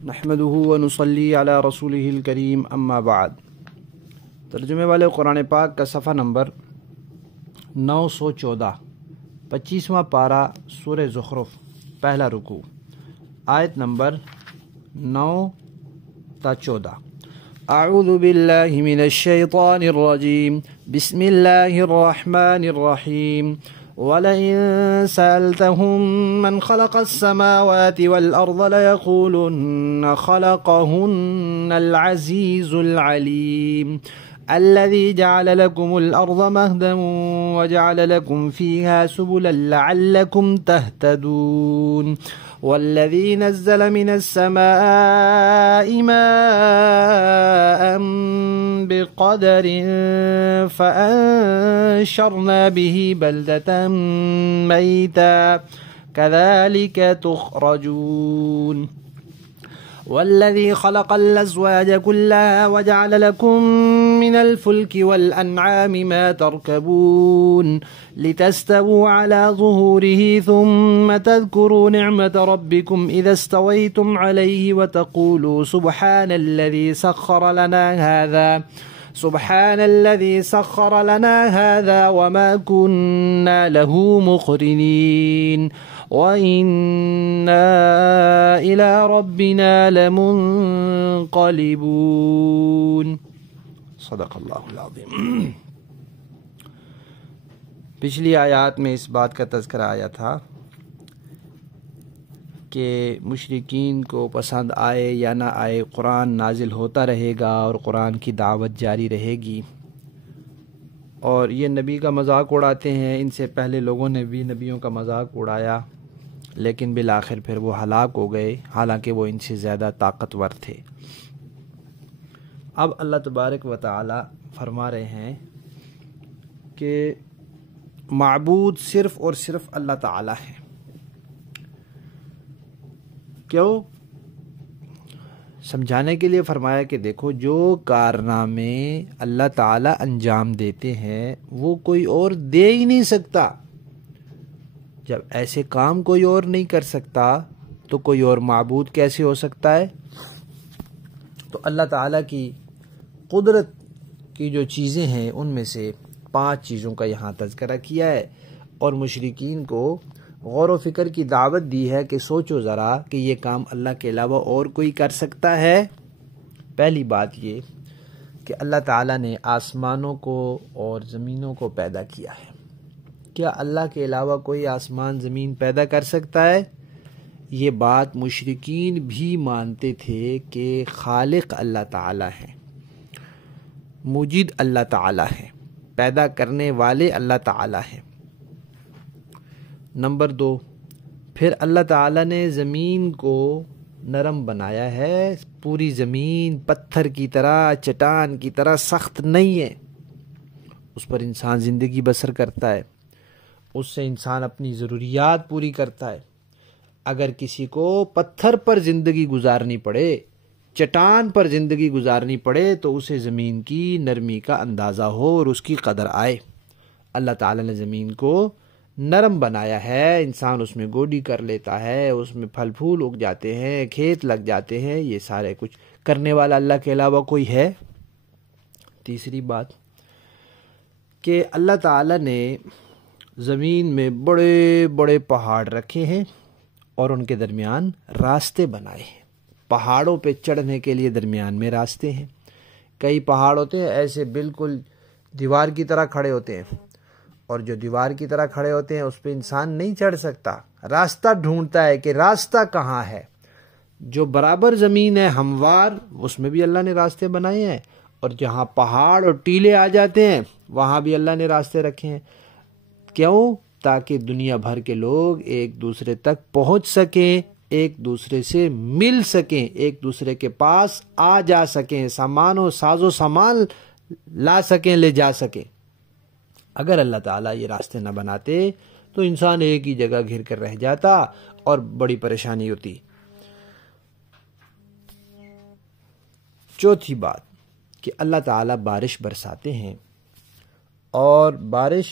نحمده ونصلی علی رسولہ الکریم اما بعد۔ ترجمے والے قرآن پاک کا صفحہ نمبر 914، 25واں پارہ سورہ زخرف، پہلا رکوع، آیت نمبر 9 تا 14۔ اعوذ باللہ من الشیطان الرجیم، بسم اللہ الرحمن الرحیم۔ وَلَئِن سَأَلْتَهُم مَّنْ خَلَقَ السَّمَاوَاتِ وَالْأَرْضَ لَيَقُولُنَّ خَلَقَهُنَّ الْعَزِيزُ الْعَلِيمُ الَّذِي جَعَلَ لَكُمُ الْأَرْضَ مَهْدًا وَجَعَلَ لَكُمْ فِيهَا سُبُلًا لَعَلَّكُمْ تَهْتَدُونَ وَالَّذِي نَزَّلَ مِنَ السَّمَاءِ مَاءً بِقَدَرٍ فَأَنشَرْنَا بِهِ بَلْدَةً مَيْتًا كَذَلِكَ تُخْرَجُونَ وَالَّذِي خَلَقَ الْأَزْوَاجَ كُلَّهَا وَجَعَلَ لَكُم مِّنَ الْفُلْكِ وَالْأَنْعَامِ مَا تَرْكَبُونَ لِتَسْتَوُوا عَلَى ظُهُورِهِ ثُمَّ تَذْكُرُوا نِعْمَةَ رَبِّكُمْ إِذَا اسْتَوَيْتُمْ عَلَيْهِ وَتَقُولُوا سُبْحَانَ الَّذِي سَخَّرَ لَنَا هَذَا وَمَا كُنَّا لَهُ مُقْرِنِينَ وَإِنَّا إِلَى رَبِّنَا لَمُنقَلِبُونَ۔ صدق اللہ العظیم۔ پچھلی آیات میں اس بات کا تذکرہ آیا تھا کہ مشرکین کو پسند آئے یا نہ آئے، قرآن نازل ہوتا رہے گا اور قرآن کی دعوت جاری رہے گی، اور یہ نبی کا مذاق اڑاتے ہیں۔ ان سے پہلے لوگوں نے بھی نبیوں کا مذاق اڑایا، لیکن بالآخر پھر وہ ہلاک ہو گئے، حالانکہ وہ ان سے زیادہ طاقتور تھے۔ اب اللہ تبارک و تعالی فرما رہے ہیں کہ معبود صرف اور صرف اللہ تعالی ہے۔ کیوں؟ سمجھانے کے لیے فرمایا کہ دیکھو، جو کارنامے اللہ تعالی انجام دیتے ہیں وہ کوئی اور دے ہی نہیں سکتا۔ جب ایسے کام کوئی اور نہیں کر سکتا تو کوئی اور معبود کیسے ہو سکتا ہے؟ تو اللہ تعالیٰ کی قدرت کی جو چیزیں ہیں ان میں سے 5 چیزوں کا یہاں تذکرہ کیا ہے، اور مشرکین کو غور و فکر کی دعوت دی ہے کہ سوچو ذرا کہ یہ کام اللہ کے علاوہ اور کوئی کر سکتا ہے۔ پہلی بات یہ کہ اللہ تعالیٰ نے آسمانوں کو اور زمینوں کو پیدا کیا ہے۔ کیا اللہ کے علاوہ کوئی آسمان زمین پیدا کر سکتا ہے؟ یہ بات مشرکین بھی مانتے تھے کہ خالق اللہ تعالیٰ ہے، مجید اللہ تعالیٰ ہے، پیدا کرنے والے اللہ تعالیٰ ہیں۔ نمبر 2، پھر اللہ تعالیٰ نے زمین کو نرم بنایا ہے۔ پوری زمین پتھر کی طرح، چٹان کی طرح سخت نہیں ہے، اس پر انسان زندگی بسر کرتا ہے، اس سے انسان اپنی ضروریات پوری کرتا ہے۔ اگر کسی کو پتھر پر زندگی گزارنی پڑے، چٹان پر زندگی گزارنی پڑے، تو اسے زمین کی نرمی کا اندازہ ہو اور اس کی قدر آئے۔ اللہ تعالیٰ نے زمین کو نرم بنایا ہے، انسان اس میں گوڈی کر لیتا ہے، اس میں پھل پھول اگ جاتے ہیں، کھیت لگ جاتے ہیں، یہ سارے کچھ کرنے والا اللہ کے علاوہ کوئی ہے؟ تیسری بات کہ اللہ تعالیٰ نے زمین میں بڑے بڑے پہاڑ رکھے ہیں اور ان کے درمیان راستے بنائے ہیں۔ پہاڑوں پہ چڑھنے کے لیے درمیان میں راستے ہیں۔ کئی پہاڑ ہوتے ہیں ایسے بالکل دیوار کی طرح کھڑے ہوتے ہیں، اور جو دیوار کی طرح کھڑے ہوتے ہیں اس پہ انسان نہیں چڑھ سکتا، راستہ ڈھونڈتا ہے کہ راستہ کہاں ہے۔ جو برابر زمین ہے، ہموار، اس میں بھی اللہ نے راستے بنائے ہیں، اور جہاں پہاڑ اور ٹیلے آ جاتے ہیں وہاں بھی اللہ نے راستے رکھے ہیں۔ کیوں؟ تاکہ دنیا بھر کے لوگ ایک دوسرے تک پہنچ سکیں، ایک دوسرے سے مل سکیں، ایک دوسرے کے پاس آ جا سکیں، سامان و ساز و سامان لا سکیں، لے جا سکیں۔ اگر اللہ تعالیٰ یہ راستے نہ بناتے تو انسان ایک ہی جگہ گھر کر رہ جاتا اور بڑی پریشانی ہوتی۔ چوتھی بات کہ اللہ تعالیٰ بارش برساتے ہیں، اور بارش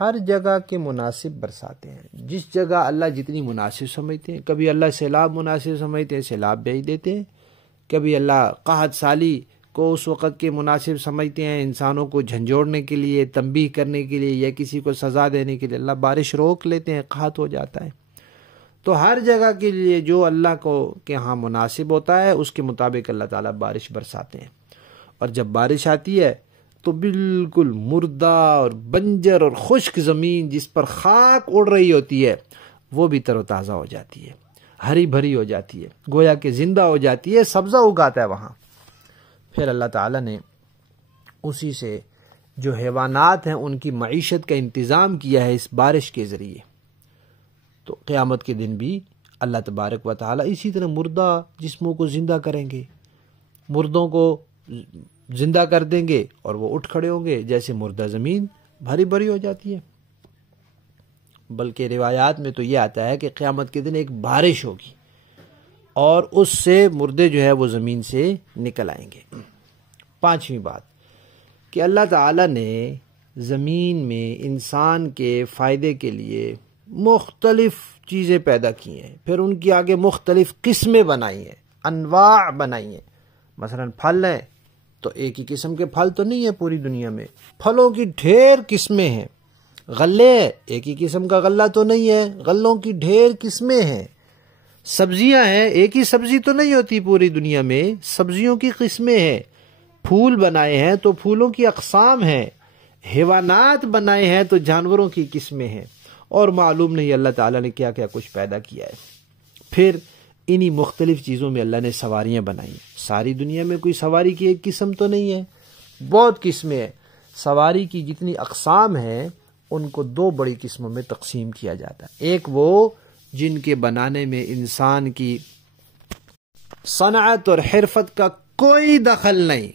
ہر جگہ کے مناسب برساتے ہیں، جس جگہ اللہ جتنی مناسب سمجھتے ہیں۔ کبھی اللہ سیلاب مناسب سمجھتے ہیں، سیلاب بھیج دیتے ہیں۔ کبھی اللہ قحط سالی کو اس وقت کے مناسب سمجھتے ہیں، انسانوں کو جھنجھوڑنے کے لیے، تنبیہ کرنے کے لیے، یا کسی کو سزا دینے کے لیے اللہ بارش روک لیتے ہیں، قحط ہو جاتا ہے۔ تو ہر جگہ کے لیے جو اللہ کو کے ہاں مناسب ہوتا ہے اس کے مطابق اللہ تعالیٰ بارش برساتے ہیں۔ اور جب بارش آتی ہے تو بالکل مردہ اور بنجر اور خشک زمین جس پر خاک اڑ رہی ہوتی ہے وہ بھی تر و تازہ ہو جاتی ہے، ہری بھری ہو جاتی ہے، گویا کہ زندہ ہو جاتی ہے، سبزہ اگاتا ہے وہاں۔ پھر اللہ تعالیٰ نے اسی سے جو حیوانات ہیں ان کی معیشت کا انتظام کیا ہے اس بارش کے ذریعے۔ تو قیامت کے دن بھی اللہ تبارک و تعالیٰ اسی طرح مردہ جسموں کو زندہ کریں گے، مردوں کو زندہ کر دیں گے اور وہ اٹھ کھڑے ہوں گے، جیسے مردہ زمین بھری بھری ہو جاتی ہے۔ بلکہ روایات میں تو یہ آتا ہے کہ قیامت کے دن ایک بارش ہوگی اور اس سے مردے جو ہے وہ زمین سے نکل آئیں گے۔ پانچویں بات کہ اللہ تعالیٰ نے زمین میں انسان کے فائدے کے لیے مختلف چیزیں پیدا کی ہیں، پھر ان کی آگے مختلف قسمیں بنائی ہیں، انواع بنائی ہیں۔ مثلا پھل ہیں تو ایک ہی قسم کے پھل تو نہیں ہے پوری دنیا میں، پھلوں کی ڈھیر قسمیں ہیں۔ غلے ایک ہی قسم کا غلہ تو نہیں ہے، غلوں کی ڈھیر قسمیں ہیں۔ سبزیاں ہیں، ایک ہی سبزی تو نہیں ہوتی پوری دنیا میں، سبزیوں کی قسمیں ہیں۔ پھول بنائے ہیں تو پھولوں کی اقسام ہیں، حیوانات بنائے ہیں تو جانوروں کی قسمیں ہیں، اور معلوم نہیں اللہ تعالیٰ نے کیا کیا کچھ پیدا کیا ہے۔ پھر انہی مختلف چیزوں میں اللہ نے سواریاں بنائی ہیں۔ ساری دنیا میں کوئی سواری کی ایک قسم تو نہیں ہے، بہت قسمیں ہیں۔ سواری کی جتنی اقسام ہیں ان کو دو بڑی قسموں میں تقسیم کیا جاتا ہے۔ ایک وہ جن کے بنانے میں انسان کی صنعت اور حرفت کا کوئی دخل نہیں۔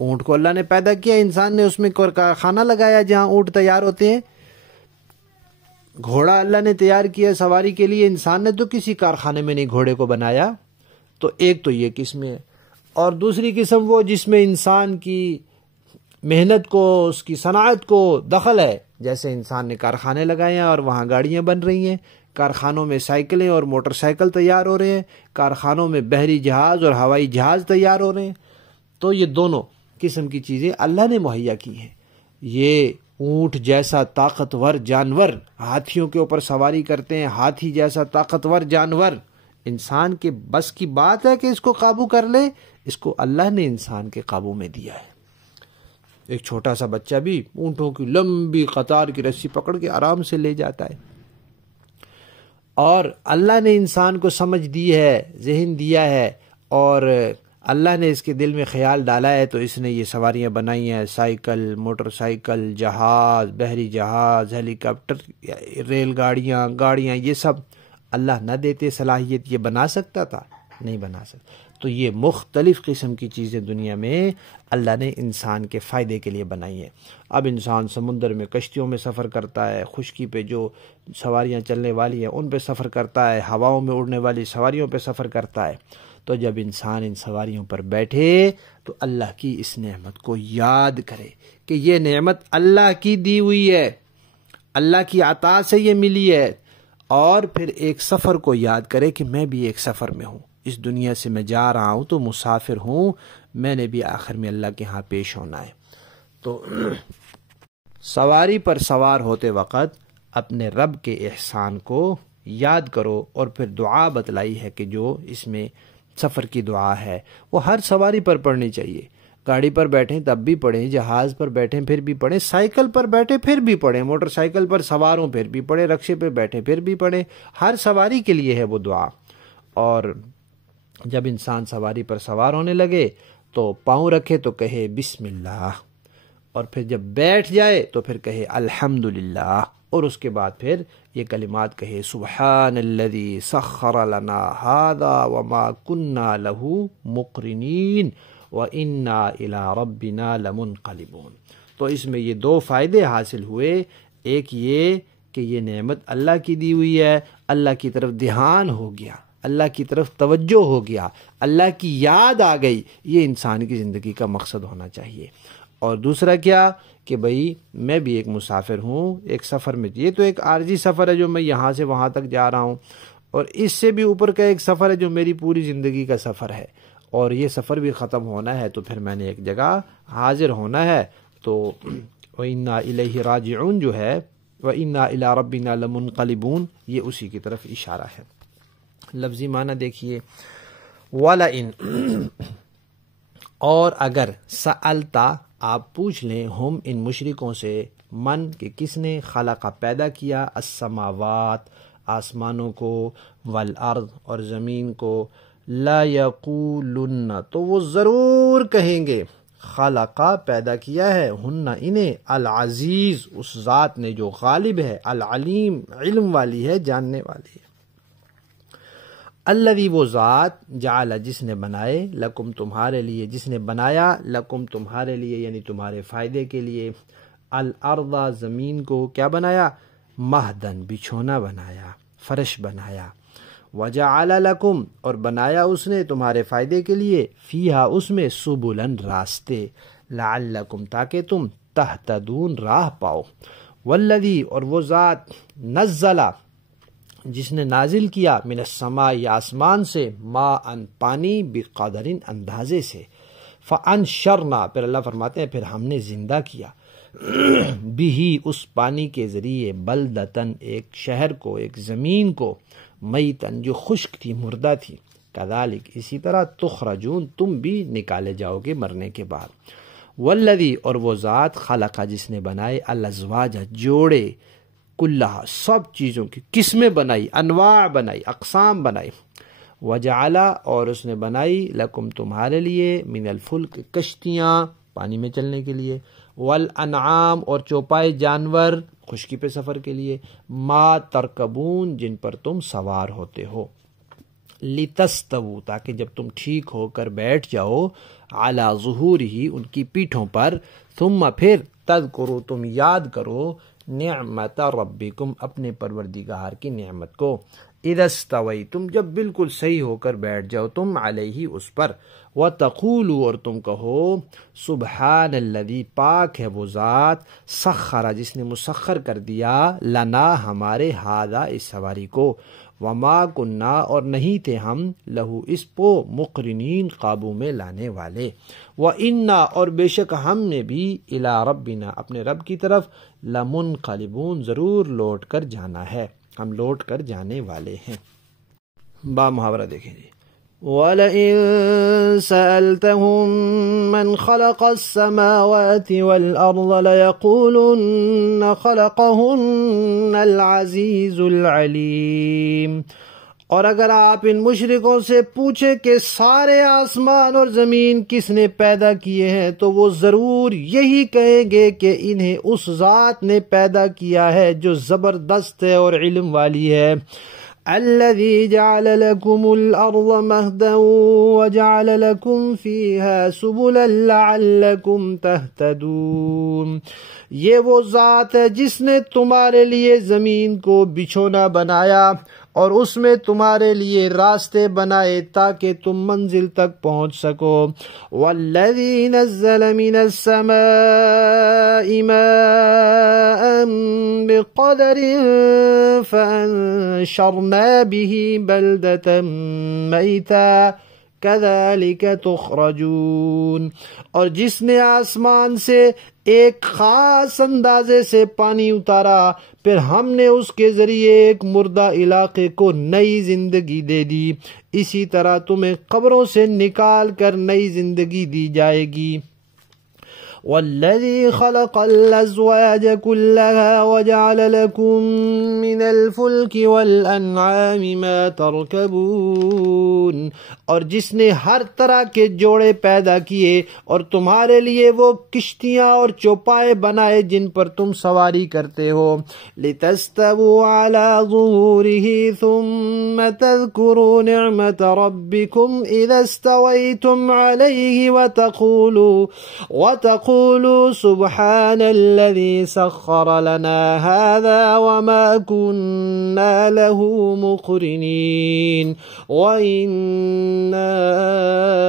اونٹ کو اللہ نے پیدا کیا، انسان نے اس میں کارخانہ لگایا جہاں اونٹ تیار ہوتے ہیں۔ گھوڑا اللہ نے تیار کیا سواری کے لیے، انسان نے تو کسی کارخانے میں نہیں گھوڑے کو بنایا۔ تو ایک تو یہ قسم ہے، اور دوسری قسم وہ جس میں انسان کی محنت کو، اس کی صنعت کو دخل ہے، جیسے انسان نے کارخانے لگائے ہیں اور وہاں گاڑیاں بن رہی ہیں، کارخانوں میں سائیکلیں اور موٹر سائیکل تیار ہو رہے ہیں، کارخانوں میں بحری جہاز اور ہوائی جہاز تیار ہو رہے ہیں۔ تو یہ دونوں قسم کی چیزیں اللہ نے مہیا کی ہیں۔ یہ اونٹ جیسا طاقتور جانور ہاتھیوں کے اوپر سواری کرتے ہیں، ہاتھی جیسا طاقتور جانور انسان کے بس کی بات ہے کہ اس کو قابو کر لے، اس کو اللہ نے انسان کے قابو میں دیا ہے۔ ایک چھوٹا سا بچہ بھی اونٹوں کی لمبی قطار کی رسی پکڑ کے آرام سے لے جاتا ہے۔ اور اللہ نے انسان کو سمجھ دی ہے، ذہن دیا ہے، اور اللہ نے اس کے دل میں خیال ڈالا ہے، تو اس نے یہ سواریاں بنائی ہیں، سائیکل، موٹر سائیکل، جہاز، بحری جہاز، ہیلی کاپٹر، ریل گاڑیاں، یہ سب اللہ نہ دیتے صلاحیت یہ بنا سکتا تھا؟ نہیں بنا سکتا۔ تو یہ مختلف قسم کی چیزیں دنیا میں اللہ نے انسان کے فائدے کے لیے بنائی ہیں۔ اب انسان سمندر میں کشتیوں میں سفر کرتا ہے، خشکی پہ جو سواریاں چلنے والی ہیں ان پہ سفر کرتا ہے، ہواؤں میں اڑنے والی سواریوں پہ سفر کرتا ہے۔ تو جب انسان ان سواریوں پر بیٹھے تو اللہ کی اس نعمت کو یاد کرے کہ یہ نعمت اللہ کی دی ہوئی ہے، اللہ کی عطا سے یہ ملی ہے، اور پھر ایک سفر کو یاد کرے کہ میں بھی ایک سفر میں ہوں، اس دنیا سے میں جا رہا ہوں تو مسافر ہوں، میں نے بھی آخر میں اللہ کے ہاں پیش ہونا ہے۔ تو سواری پر سوار ہوتے وقت اپنے رب کے احسان کو یاد کرو، اور پھر دعا بتلائی ہے کہ جو اس میں سفر کی دعا ہے وہ ہر سواری پر پڑھنی چاہیے۔ گاڑی پر بیٹھیں تب بھی پڑھیں، جہاز پر بیٹھیں پھر بھی پڑھیں، سائیکل پر بیٹھیں پھر بھی پڑھیں، موٹر سائیکل پر سواروں پھر بھی پڑھیں، رکشے پہ بیٹھیں پھر بھی پڑھیں، ہر سواری کے لیے ہے وہ دعا۔ اور جب انسان سواری پر سوار ہونے لگے تو پاؤں رکھے تو کہے بسم اللہ، اور پھر جب بیٹھ جائے تو پھر کہے الحمدللہ، اور اس کے بعد پھر یہ کلمات کہے سبحان الذی سخر لنا ھذا وما کنا لہ مقرنین وَإِنَّا إِلَىٰ رَبِّنَا لَمُنْقَلِبُونَ۔ تو اس میں یہ دو فائدے حاصل ہوئے، ایک یہ کہ یہ نعمت اللہ کی دی ہوئی ہے، اللہ کی طرف دھیان ہو گیا، اللہ کی طرف توجہ ہو گیا، اللہ کی یاد آ گئی، یہ انسان کی زندگی کا مقصد ہونا چاہیے۔ اور دوسرا کیا کہ بھئی میں بھی ایک مسافر ہوں، ایک سفر میں، یہ تو ایک عارضی سفر ہے جو میں یہاں سے وہاں تک جا رہا ہوں، اور اس سے بھی اوپر کا ایک سفر ہے جو میری پوری زندگی کا سفر ہے، اور یہ سفر بھی ختم ہونا ہے، تو پھر میں نے ایک جگہ حاضر ہونا ہے۔ تو وَإِنَّا إِلَيْهِ رَاجِعُونَ جو ہے، وَإِنَّا إِلَىٰ رَبِّنَا لَمُنْقَلِبُونَ، یہ اسی کی طرف اشارہ ہے۔ لفظی معنی دیکھیے، وَلَئِن، اور اگر، سألتا، آپ پوچھ لیں، ہم ان مشرکوں سے، من کہ کس نے، خلق پیدا کیا، السماوات آسمانوں کو، والارض اور زمین کو، لا یقولن تو وہ ضرور کہیں گے، خلقا پیدا کیا ہے، ہن انہیں، العزیز اس ذات نے جو غالب ہے، العلیم علم والی ہے، جاننے والی ہے، الذی وہ ذات، جعل جس نے بنائے، لکم تمہارے لیے، جس نے بنایا، لکم تمہارے لیے یعنی تمہارے فائدے کے لیے، الارض زمین کو کیا بنایا، مہدن بچھونا بنایا، فرش بنایا، وجعل لکم اور بنایا اس نے تمہارے فائدے کے لیے، فیہا اس میں، سبلن راستے، لعلکم تاکہ تم، تہتدون راہ پاؤ، والذی اور وہ ذات، نزلہ جس نے نازل کیا، من السماء آسمان سے، ماء پانی، بقدر اندازے سے، فانشرنا پھر اللہ فرماتے ہیں پھر ہم نے زندہ کیا، بھی اس پانی کے ذریعے، بلدتن ایک شہر کو، ایک زمین کو، میتن جو خشک تھی، مردہ تھی، کذالک اسی طرح، تخرجون تم بھی نکالے جاؤ گے مرنے کے بعد، والذی اور وہ ذات، خلق جس نے بنائے، الازواج جوڑے، کلہا سب چیزوں کی قسمیں بنائی، انواع بنائی، اقسام بنائی، وجعل اور اس نے بنائی، لکم تمہارے لیے، من الفلک کشتیاں پانی میں چلنے کے لیے، والانعام اور چوپائے جانور خشکی پہ سفر کے لیے، ما ترکبون جن پر تم سوار ہوتے ہو، لتستووا تاکہ جب تم ٹھیک ہو کر بیٹھ جاؤ، علی ظہورہ ان کی پیٹھوں پر، ثم پھر، تذکروا تم یاد کرو، نعمت ربکم اپنے پروردگار کی نعمت کو، اذا استویتم جب بالکل صحیح ہو کر بیٹھ جاؤ تم، علیہ اس پر، وتقولوا اور تم کہو، سبحان الذی پاک ہے وہ ذات، سخر جس نے مسخر کر دیا، لنا ہمارے، ھذا اس سواری کو، وما کننا اور نہیں تھے ہم، لہو اس کو، مقرنین قابو میں لانے والے، وَإِنَّا اور بے شک ہم نے بھی، الی ربنا اپنے رب کی طرف، لمنقلبون ضرور لوٹ کر جانا ہے، ہم لوٹ کر جانے والے ہیں۔ با محاورہ دیکھیں جی، وَلَئِن سَأَلْتَهُم مَّنْ خَلَقَ السَّمَاوَاتِ وَالْأَرْضَ لَيَقُولُنَّ خَلَقَهُنَّ الْعَزِيزُ الْعَلِيمُ، اور اگر آپ ان مشرکوں سے پوچھیں کہ سارے آسمان اور زمین کس نے پیدا کیے ہیں، تو وہ ضرور یہی کہیں گے کہ انہیں اس ذات نے پیدا کیا ہے جو زبردست ہے اور علم والی ہے، الذي جعل لكم الأرض مهدا وجعل لكم فيها سبلا لعلكم تهتدون، یہ وہ ذات ہے جس نے تمہارے لیے زمین کو بچھونا بنایا اور اس میں تمہارے لیے راستے بنائے تاکہ تم منزل تک پہنچ سکو، والذی نزل من السماء ماء بقدر فانشرنا به بلدة میتا کذالک تخرجون، اور جس نے آسمان سے ایک خاص اندازے سے پانی اتارا، پھر ہم نے اس کے ذریعے ایک مردہ علاقے کو نئی زندگی دے دی، اسی طرح تمہیں قبروں سے نکال کر نئی زندگی دی جائے گی، والذی خلق الازواج كلها وجعل لكم من الفلك والانعام ما ترکبون، اور جس نے ہر طرح کے جوڑے پیدا کیے اور تمہارے لیے وہ کشتیاں اور چوپائے بنائے جن پر تم سواری کرتے ہو، لتستووا على ظهوره ثم تذكروا نعمة ربكم اذا استويتم عليه وتقولوا سبحان الذي سخر لنا هذا وما كنا له مقرنين وإنا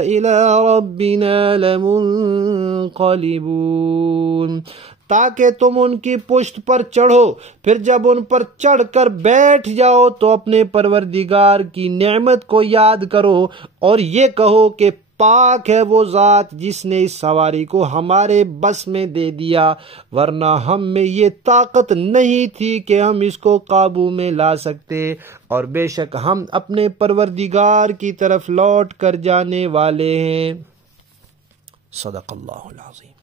إلى ربنا لمنقلبون، تاکہ تم ان کی پشت پر چڑھو، پھر جب ان پر چڑھ کر بیٹھ جاؤ تو اپنے پروردگار کی نعمت کو یاد کرو اور یہ کہو کہ پاک ہے وہ ذات جس نے اس سواری کو ہمارے بس میں دے دیا، ورنہ ہم میں یہ طاقت نہیں تھی کہ ہم اس کو قابو میں لا سکتے، اور بے شک ہم اپنے پروردگار کی طرف لوٹ کر جانے والے ہیں۔ صدق اللہ العظیم۔